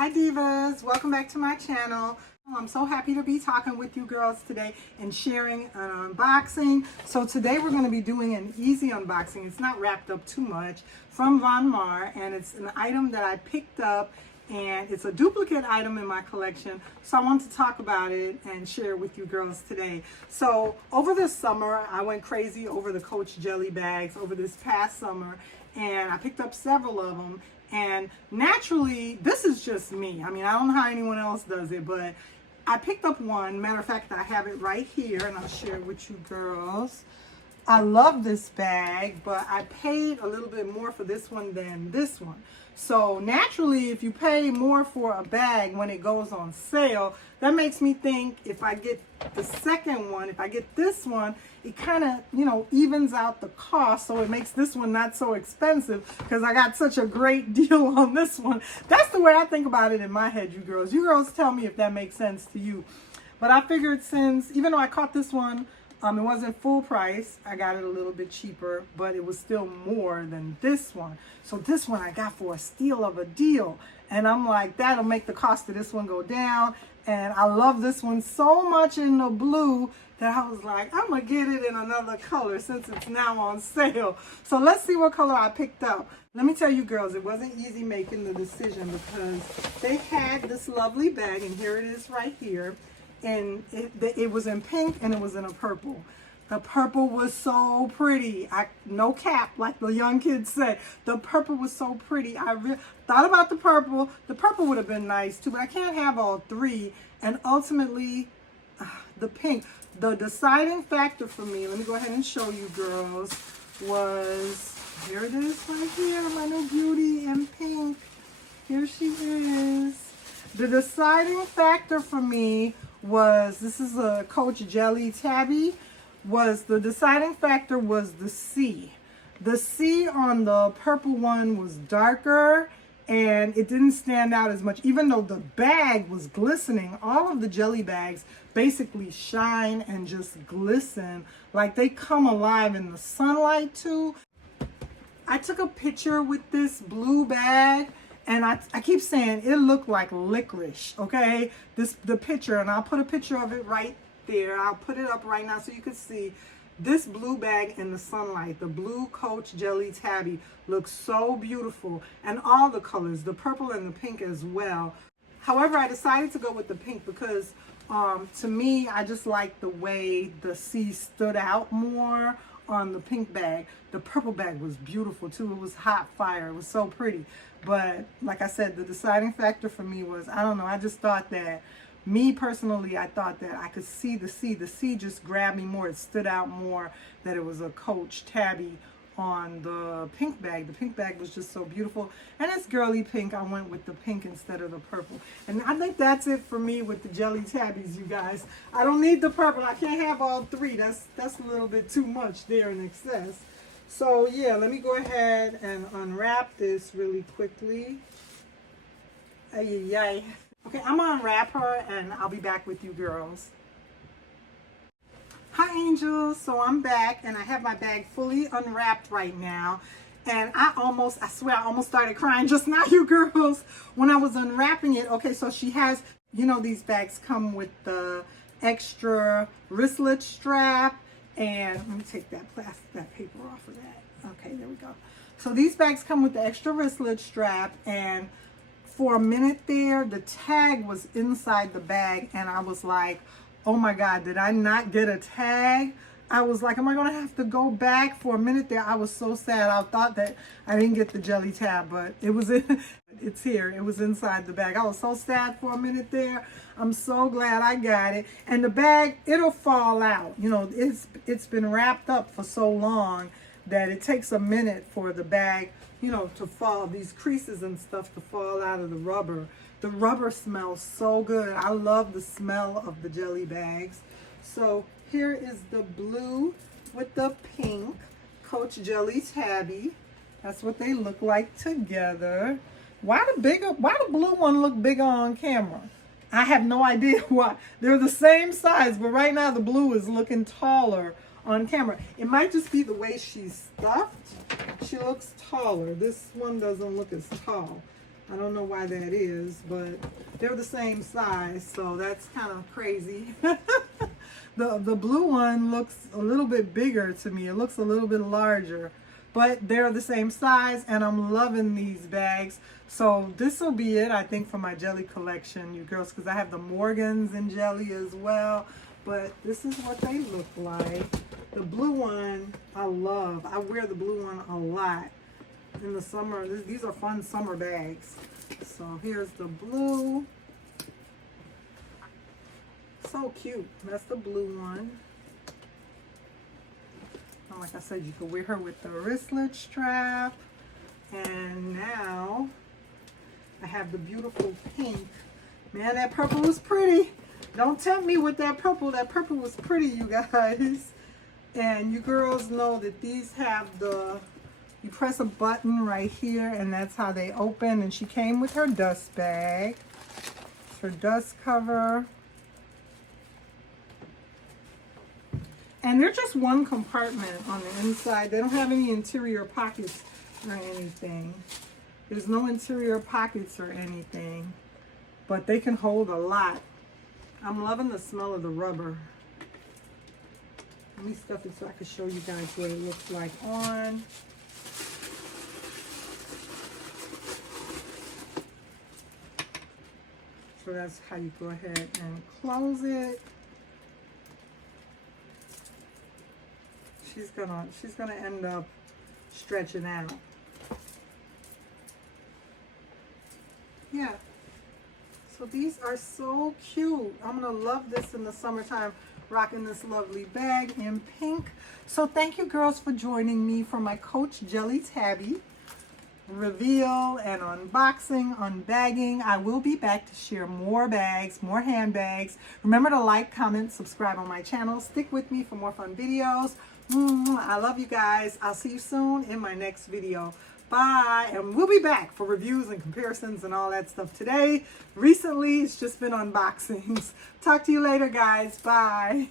Hi divas, welcome back to my channel. I'm so happy to be talking with you girls today and sharing an unboxing. So today we're going to be doing an easy unboxing. It's not wrapped up too much, from Von Maur, and it's an item that I picked up and it's a duplicate item in my collection. So I want to talk about it and share with you girls today. So over this summer, I went crazy over the Coach jelly bags over this past summer, and I picked up several of them. And naturally, this is just me. I mean, I don't know how anyone else does it, but I picked up one. Matter of fact, I have it right here, and I'll share it with you girls. I love this bag, but I paid a little bit more for this one than this one. So naturally, if you pay more for a bag when it goes on sale, that makes me think if I get the second one, if I get this one, it kind of, evens out the cost. So it makes this one not so expensive because I got such a great deal on this one. That's the way I think about it in my head, you girls. You girls tell me if that makes sense to you. But I figured since, even though I caught this one, it wasn't full price. I got it a little bit cheaper, but it was still more than this one. So this one I got for a steal of a deal. And I'm like, that'll make the cost of this one go down. And I love this one so much in the blue that I was like, I'm gonna get it in another color since it's now on sale. So let's see what color I picked up. Let me tell you girls, it wasn't easy making the decision because they had this lovely bag, and here it is right here. And it was in pink and it was in a purple. The purple was so pretty. No cap, like the young kids say. The purple was so pretty. I thought about the purple. The purple would have been nice too, but I can't have all three. And ultimately, the pink. The deciding factor for me, let me go ahead and show you girls, was, here it is right here, my new beauty in pink. Here she is. The deciding factor for me was, this is a Coach Jelly Tabby, the deciding factor was the C. The C on the purple one was darker and it didn't stand out as much, even though the bag was glistening. All of the jelly bags basically shine and just glisten, like they come alive in the sunlight too. I took a picture with this blue bag, and I keep saying it looked like licorice, okay? The picture, and I'll put a picture of it right there. I'll put it up right now so you can see this blue bag in the sunlight. The blue Coach Jelly Tabby looks so beautiful, and all the colors, the purple and the pink as well. However, I decided to go with the pink because to me, I just like the way the C stood out more on the pink bag. The purple bag was beautiful too. It was hot fire. It was so pretty. But like I said, the deciding factor for me was, I don't know, I just thought that, me personally, I thought that I could see the C. The C just grabbed me more. It stood out more that it was a Coach Tabby on the pink bag. The pink bag was just so beautiful. And it's girly pink. I went with the pink instead of the purple. And I think that's it for me with the Jelly Tabbies, you guys. I don't need the purple. I can't have all three. That's a little bit too much there in excess. So yeah, let me go ahead and unwrap this really quickly. Ay. Okay, I'm gonna unwrap her and I'll be back with you girls. Hi angels, so I'm back and I have my bag fully unwrapped right now. And I swear I almost started crying just now, you girls, when I was unwrapping it. Okay, so she has, these bags come with the extra wristlet strap. And let me take that paper off of that. Okay, there we go. So these bags come with the extra wristlet strap, and for a minute there, the tag was inside the bag, and I was like, oh my God, did I not get a tag? I was like, am I gonna have to go back? For a minute there, I was so sad. I thought that I didn't get the jelly tab, but it's here. It was inside the bag. I was so sad for a minute there. I'm so glad I got it. And the bag, it'll fall out. It's been wrapped up for so long that it takes a minute for the bag, to fall, these creases and stuff to fall out of the rubber. The rubber smells so good. I love the smell of the jelly bags. So here is the blue with the pink Coach Jelly Tabby. That's what they look like together. Why the blue one look bigger on camera? I have no idea why. They're the same size, but right now the blue is looking taller on camera. It might just be the way she's stuffed. She looks taller. This one doesn't look as tall. I don't know why that is, but they're the same size, so that's kind of crazy. The blue one looks a little bit bigger to me. It looks a little bit larger, but they're the same size, and I'm loving these bags. So this will be it, I think, for my jelly collection, you girls, because I have the Morgans in jelly as well. But this is what they look like. The blue one I love. I wear the blue one a lot in the summer. These are fun summer bags. So here's the blue. So cute. That's the blue one. And like I said, you can wear her with the wristlet strap. And now I have the beautiful pink. Man, that purple was pretty. Don't tempt me with that purple. That purple was pretty, you guys. And you girls know that these have you press a button right here, and that's how they open. And she came with her dust bag. It's her dust cover. And they're just one compartment on the inside. They don't have any interior pockets or anything. There's no interior pockets or anything. But they can hold a lot. I'm loving the smell of the rubber. Let me stuff it so I can show you guys what it looks like on. So that's how you go ahead and close it. She's gonna end up stretching out. Yeah. So these are so cute. I'm gonna love this in the summertime, rocking this lovely bag in pink. So thank you girls for joining me for my Coach Jelly Tabby reveal and unboxing, unbagging. I will be back to share more bags, more handbags. Remember to like, comment, subscribe on my channel. Stick with me for more fun videos. I love you guys. I'll see you soon in my next video. Bye. And we'll be back for reviews and comparisons and all that stuff. Today, recently, it's just been unboxings. Talk to you later, guys. Bye.